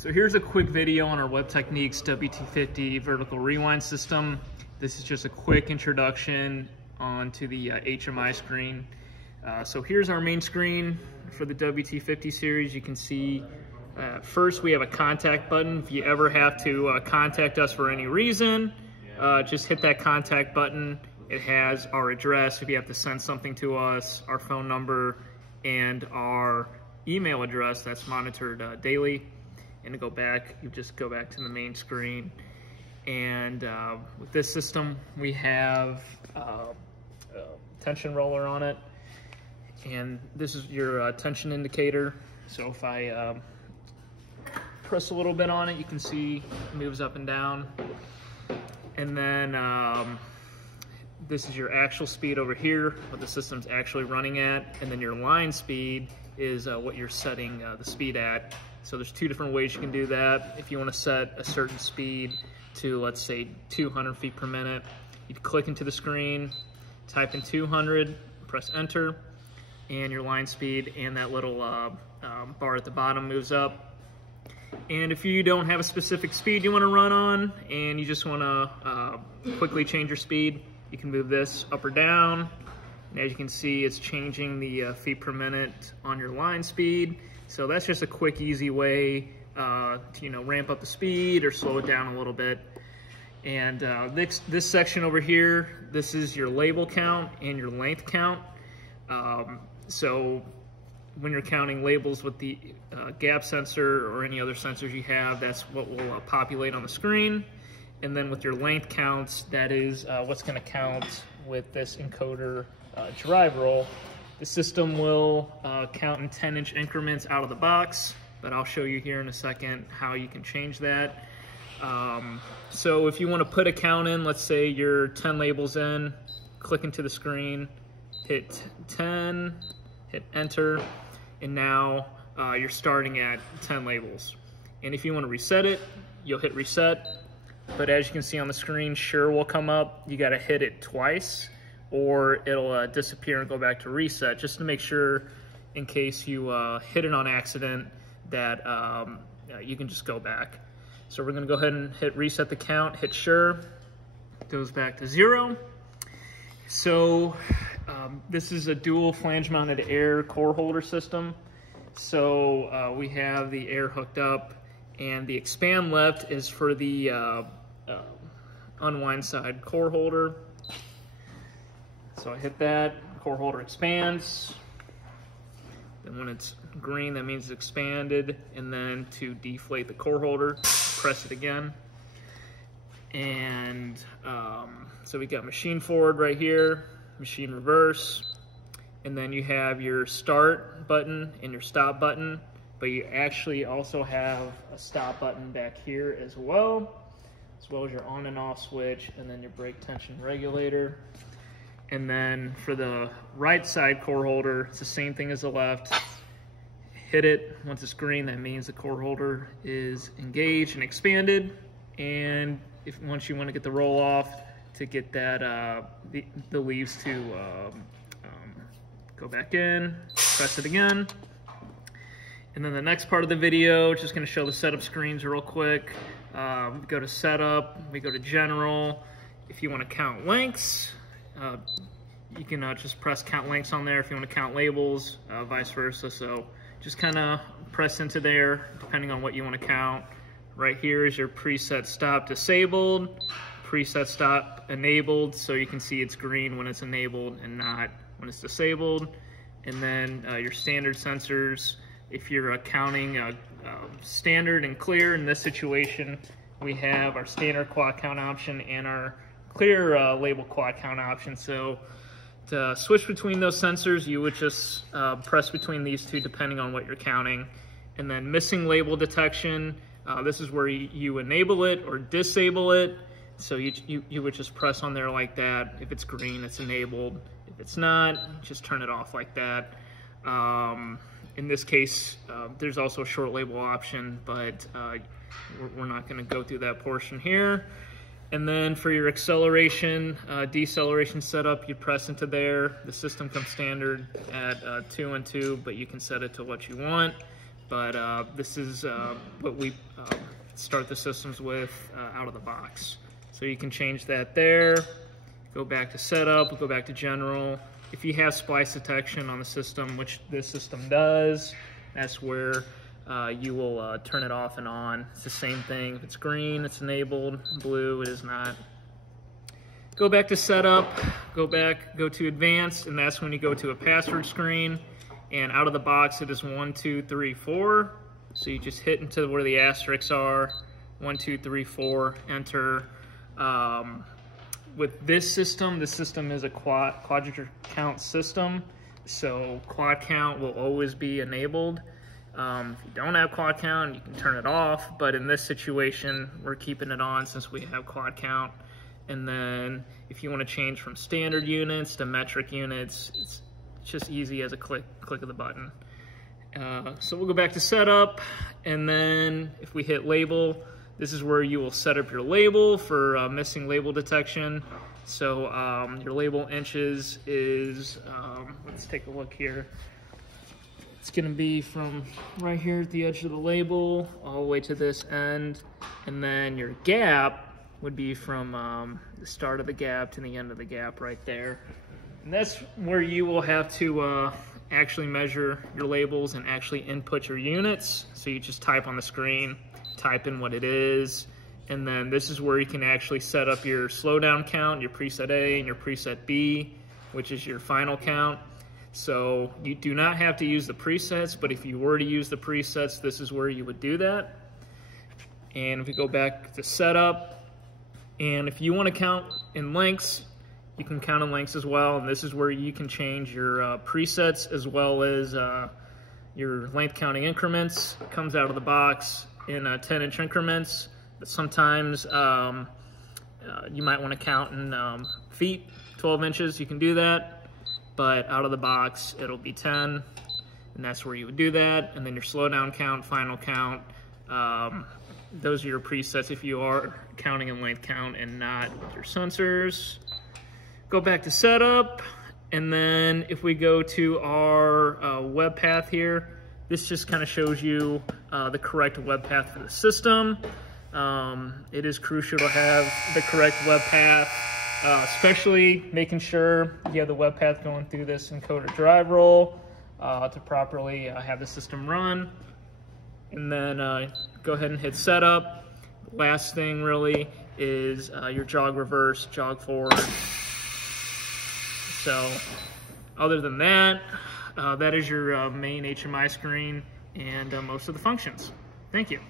So here's a quick video on our Web Techniques WT-50 vertical rewind system. This is just a quick introduction onto the HMI screen. So here's our main screen for the WT-50 series. You can see first we have a contact button. If you ever have to contact us for any reason, just hit that contact button. It has our address if you have to send something to us, our phone number, and our email address that's monitored daily. And to go back, you just go back to the main screen. And with this system, we have a tension roller on it. And this is your tension indicator. So if I press a little bit on it, you can see it moves up and down. And then this is your actual speed over here, what the system's actually running at. And then your line speed is what you're setting the speed at. So there's two different ways you can do that. If you want to set a certain speed to, let's say, 200 feet per minute, you'd click into the screen, type in 200, press enter, and your line speed and that little bar at the bottom moves up. And if you don't have a specific speed you want to run on and you just want to quickly change your speed, you can move this up or down. And as you can see, it's changing the feet per minute on your line speed. So that's just a quick, easy way to ramp up the speed or slow it down a little bit. And this section over here, this is your label count and your length count. So when you're counting labels with the gap sensor or any other sensors you have, that's what will populate on the screen. And then with your length counts, that is what's going to count with this encoder drive roll. The system will count in 10-inch increments out of the box, but I'll show you here in a second how you can change that. So if you want to put a count in, let's say you're 10 labels in, click into the screen, hit 10, hit enter, and now you're starting at 10 labels. And if you want to reset it, you'll hit reset, but as you can see on the screen, sure will come up. You got to hit it twice, or it'll disappear and go back to reset, just to make sure in case you hit it on accident that you can just go back. So we're gonna go ahead and hit reset the count, hit sure, it goes back to 0. So this is a dual flange mounted air core holder system. So we have the air hooked up, and the expand left is for the unwind side core holder. So I hit that, core holder expands. Then when it's green, that means it's expanded. And then to deflate the core holder, press it again. And so we got machine forward right here, machine reverse. And then you have your start button and your stop button, but you actually also have a stop button back here as well as your on and off switch, and then your brake tension regulator. And then for the right side core holder, it's the same thing as the left. Hit it, once it's green, that means the core holder is engaged and expanded. And once you want to get the roll off, to get that the leaves to go back in, press it again. And then the next part of the video, just going to show the setup screens real quick. We go to setup, we go to general. If you want to count lengths, you can just press count lengths on there. If you want to count labels, vice versa. So just kind of press into there depending on what you want to count. Right here is your preset stop disabled, preset stop enabled, so you can see it's green when it's enabled and not when it's disabled. And then your standard sensors, if you're counting standard and clear. In this situation, we have our standard quad count option and our clear label quad count option. So to switch between those sensors, you would just press between these two depending on what you're counting. And then missing label detection, this is where you enable it or disable it. So you would just press on there like that. If it's green, it's enabled. If it's not, just turn it off like that. In this case, there's also a short label option, but we're not going to go through that portion here. And then for your acceleration, deceleration setup, you press into there. The system comes standard at 2 and 2, but you can set it to what you want. but this is what we start the systems with out of the box. So you can change that there, go back to setup, go back to general. If you have splice detection on the system, which this system does, that's where you will turn it off and on. It's the same thing. If it's green, it's enabled. Blue, it is not. Go back to setup, go to advanced, and that's when you go to a password screen. And out of the box, it is 1, 2, 3, 4. So you just hit into where the asterisks are. 1, 2, 3, 4. Enter. With this system is a quadrature count system. So quad count will always be enabled. If you don't have quad count, you can turn it off. But in this situation, we're keeping it on since we have quad count. And then if you want to change from standard units to metric units, it's just easy as a click of the button. So we'll go back to setup, and then if we hit label, this is where you will set up your label for missing label detection. So your label inches is, let's take a look here. It's gonna be from right here at the edge of the label all the way to this end, and then your gap would be from the start of the gap to the end of the gap right there. And that's where you will have to actually measure your labels and actually input your units. So you just type on the screen, type in what it is, and then this is where you can actually set up your slowdown count, your preset A and your preset B, which is your final count. So you do not have to use the presets, but if you were to use the presets, this is where you would do that. And if we go back to setup, and if you want to count in lengths, you can count in lengths as well. And this is where you can change your presets as well as your length counting increments. It comes out of the box in 10-inch increments, but sometimes you might want to count in feet, 12 inches, you can do that. But out of the box, it'll be 10, and that's where you would do that. And then your slowdown count, final count, those are your presets if you are counting in length count and not with your sensors. Go back to setup, and then if we go to our web path here, this just kind of shows you the correct web path for the system. It is crucial to have the correct web path, especially making sure you have the web path going through this encoder drive role to properly have the system run. And then go ahead and hit setup. Last thing really is your jog reverse, jog forward. So other than that, that is your main HMI screen and most of the functions. Thank you.